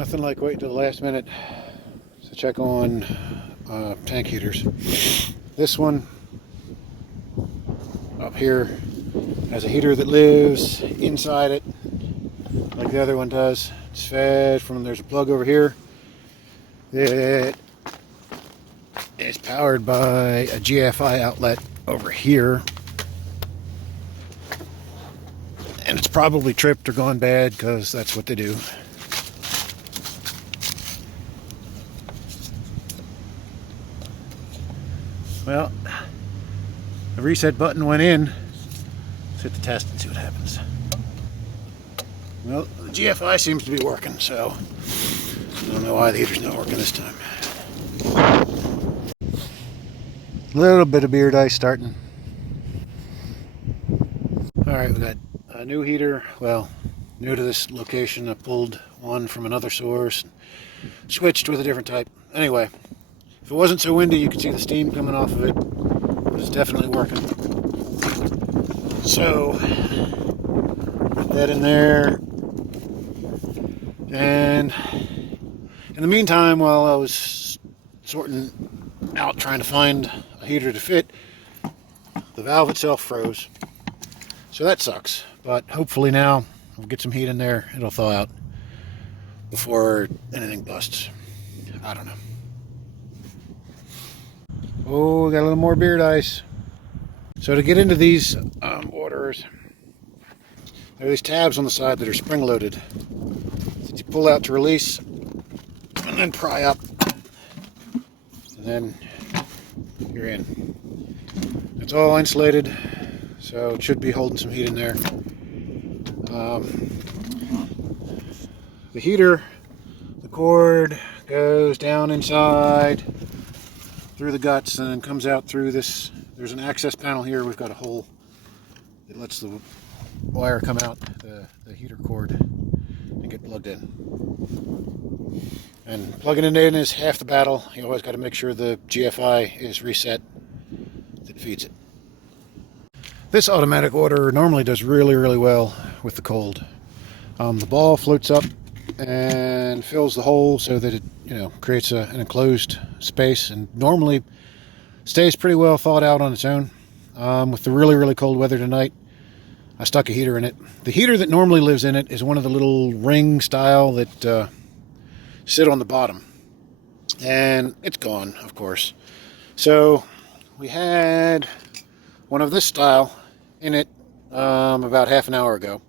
Nothing like waiting till the last minute to check on tank heaters. This one up here has a heater that lives inside it like the other one does. It's fed from, there's a plug over here that is powered by a GFI outlet over here, and it's probably tripped or gone bad because that's what they do. Well, the reset button went in. Let's hit the test and see what happens. Well, the GFI seems to be working, so I don't know why the heater's not working this time. A little bit of beard ice starting. Alright, we got a new heater. Well, new to this location. I pulled one from another source, switched with a different type. Anyway, if it wasn't so windy, you could see the steam coming off of it. It's definitely working. So, put that in there. And in the meantime, while I was sorting out trying to find a heater to fit, the valve itself froze. So that sucks. But hopefully now we'll get some heat in there. It'll thaw out before anything busts. I don't know. Oh, we got a little more beard ice. So to get into these orders, there are these tabs on the side that are spring-loaded that you pull out to release and then pry up, and then you're in. It's all insulated, so it should be holding some heat in there. The heater, the cord goes down inside through the guts and then comes out through this. There's an access panel here. We've got a hole that lets the wire come out, the heater cord, and get plugged in. And plugging it in is half the battle. You always got to make sure the GFI is reset that feeds it. This automatic order normally does really, really well with the cold. The ball floats up and fills the hole so that it, creates an enclosed space, and normally stays pretty well thawed out on its own. With the really, really cold weather tonight, I stuck a heater in it. The heater that normally lives in it is one of the little ring style that sit on the bottom, and it's gone, of course. So we had one of this style in it about half an hour ago,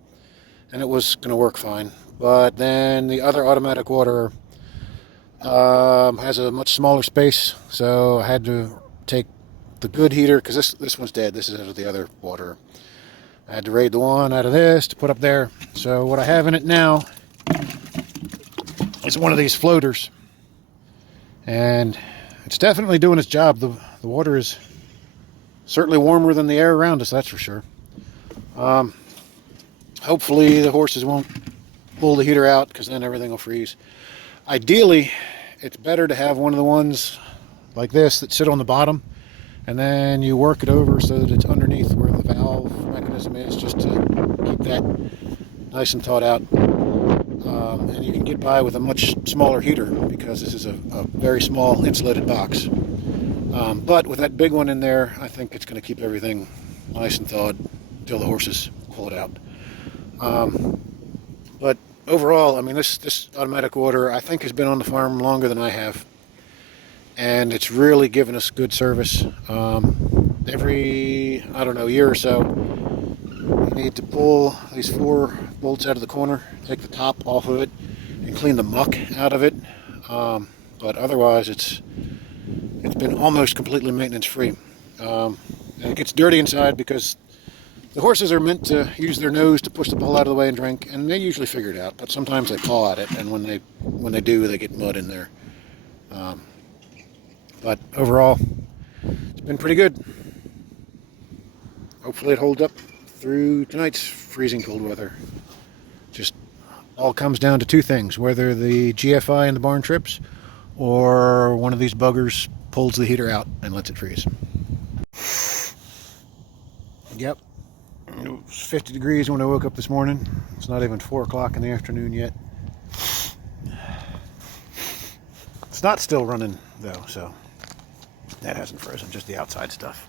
and it was going to work fine. But then the other automatic water has a much smaller space, so I had to take the good heater, because this one's dead. This is out of the other water. I had to raid the one out of this to put up there. So what I have in it now is one of these floaters, and it's definitely doing its job. The water is certainly warmer than the air around us, that's for sure. Hopefully the horses won't pull the heater out, because then everything will freeze. Ideally, it's better to have one of the ones like this that sit on the bottom, and then you work it over so that it's underneath where the valve mechanism is, just to keep that nice and thawed out. And you can get by with a much smaller heater, because this is a very small insulated box. But with that big one in there, I think it's going to keep everything nice and thawed until the horses pull it out. But overall, I mean, this automatic water, I think, has been on the farm longer than I have, and it's really given us good service. Every, I don't know, year or so, you need to pull these 4 bolts out of the corner, take the top off of it, and clean the muck out of it. But otherwise, it's been almost completely maintenance free. And it gets dirty inside because the horses are meant to use their nose to push the bowl out of the way and drink, and they usually figure it out. But sometimes they paw at it, and when they do, they get mud in there. But overall, it's been pretty good. Hopefully it holds up through tonight's freezing cold weather. Just all comes down to 2 things: whether the GFI in the barn trips, or one of these buggers pulls the heater out and lets it freeze. Yep. It was 50 degrees when I woke up this morning. It's not even 4 o'clock in the afternoon yet. It's not still running though, so that hasn't frozen, just the outside stuff.